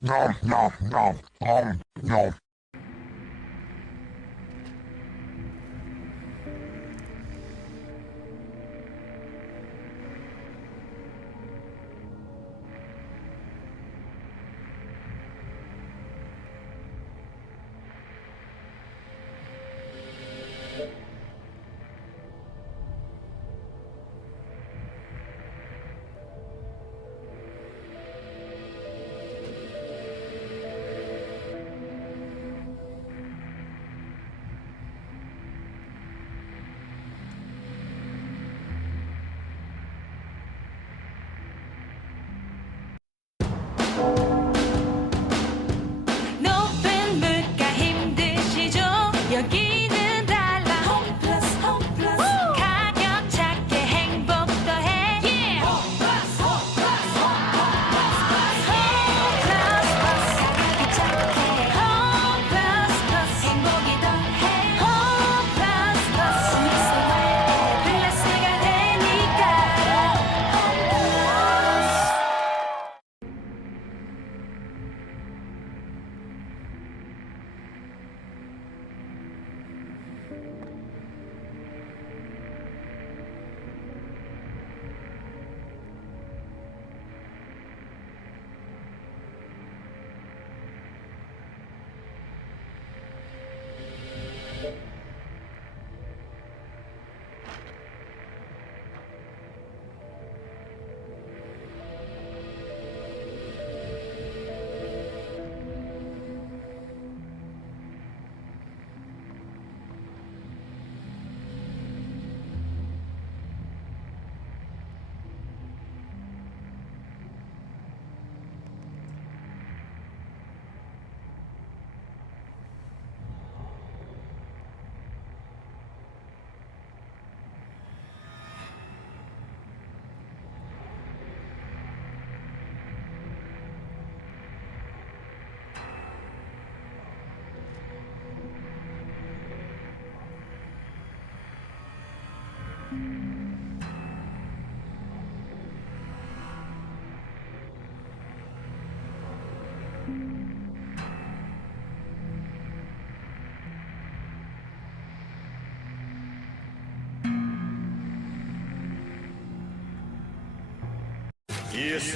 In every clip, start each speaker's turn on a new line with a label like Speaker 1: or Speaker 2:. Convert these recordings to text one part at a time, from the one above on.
Speaker 1: nom, nom, nom, nom, nom.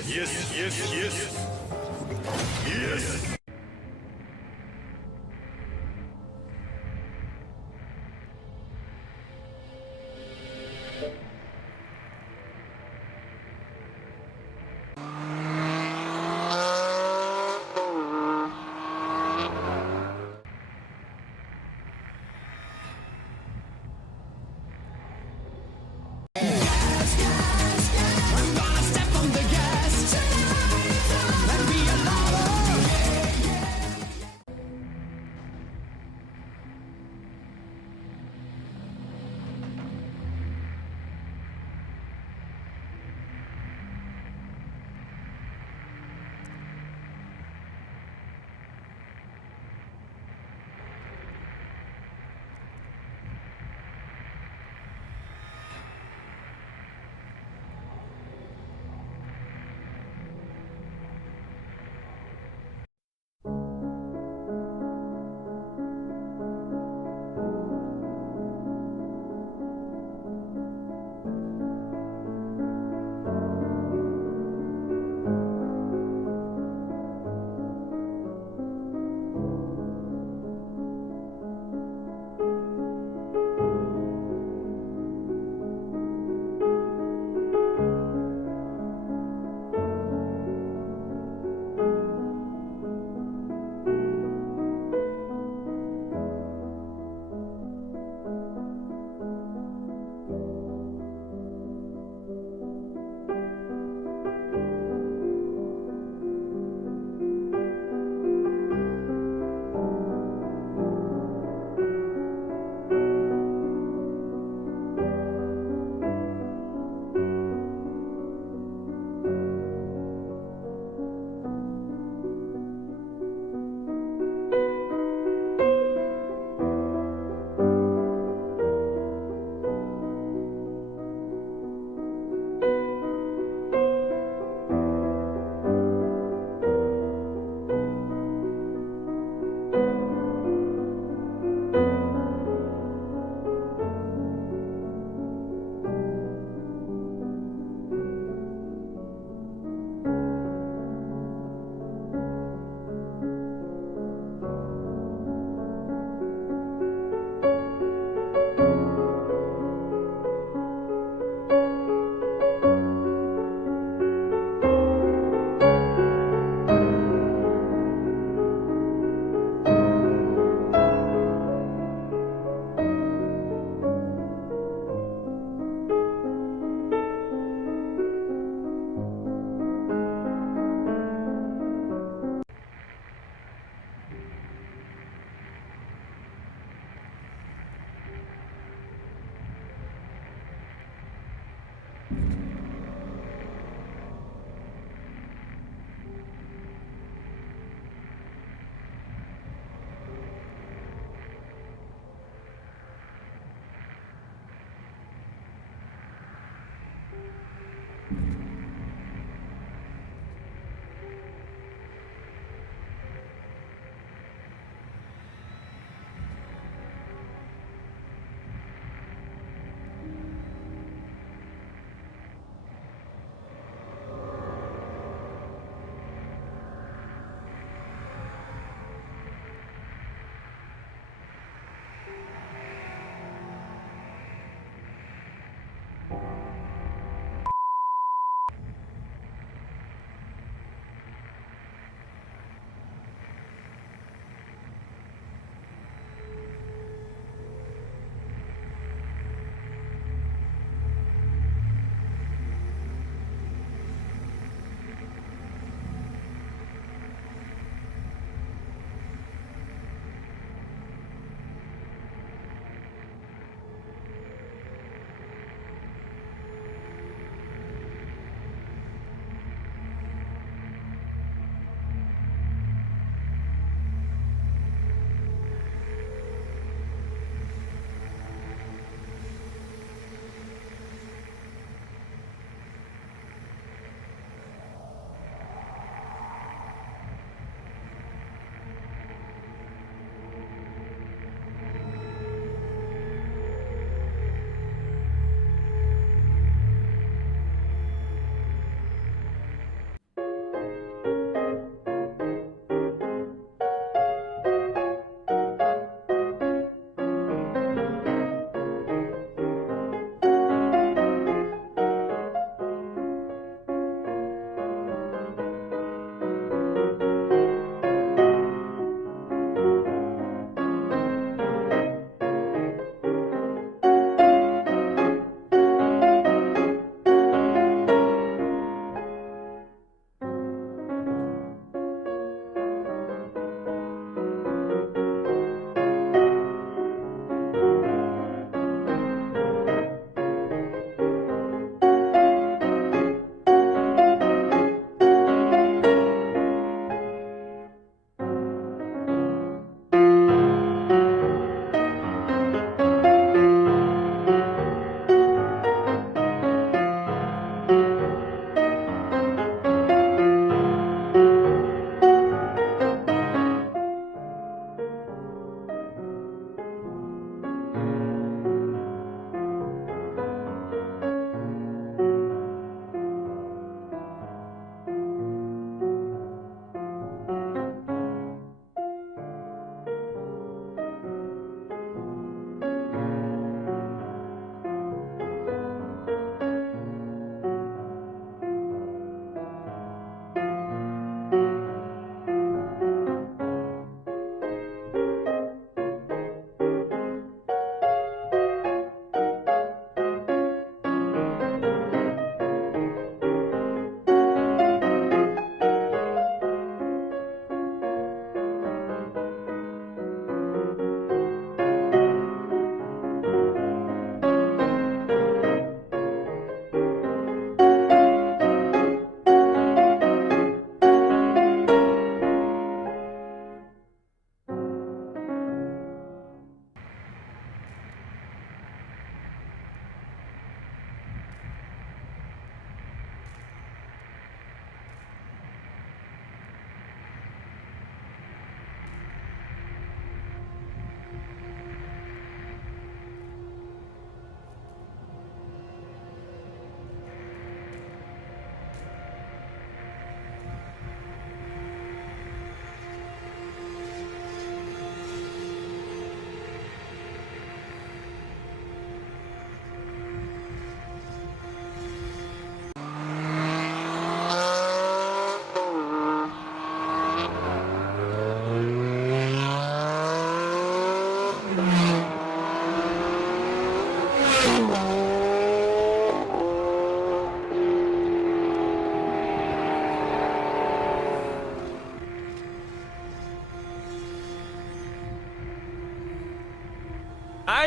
Speaker 1: Yes, yes, yes, yes.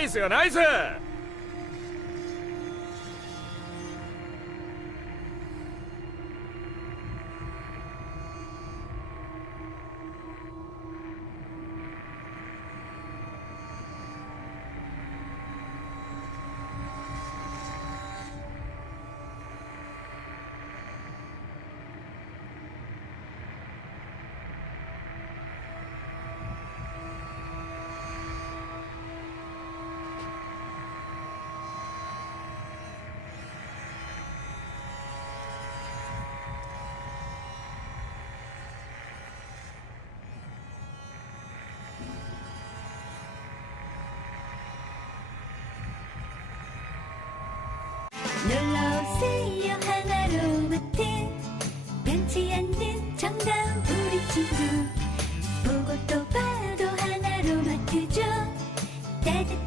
Speaker 2: イスナイス。 친구. 보고 또 봐도 하나로 맡으죠. 따뜻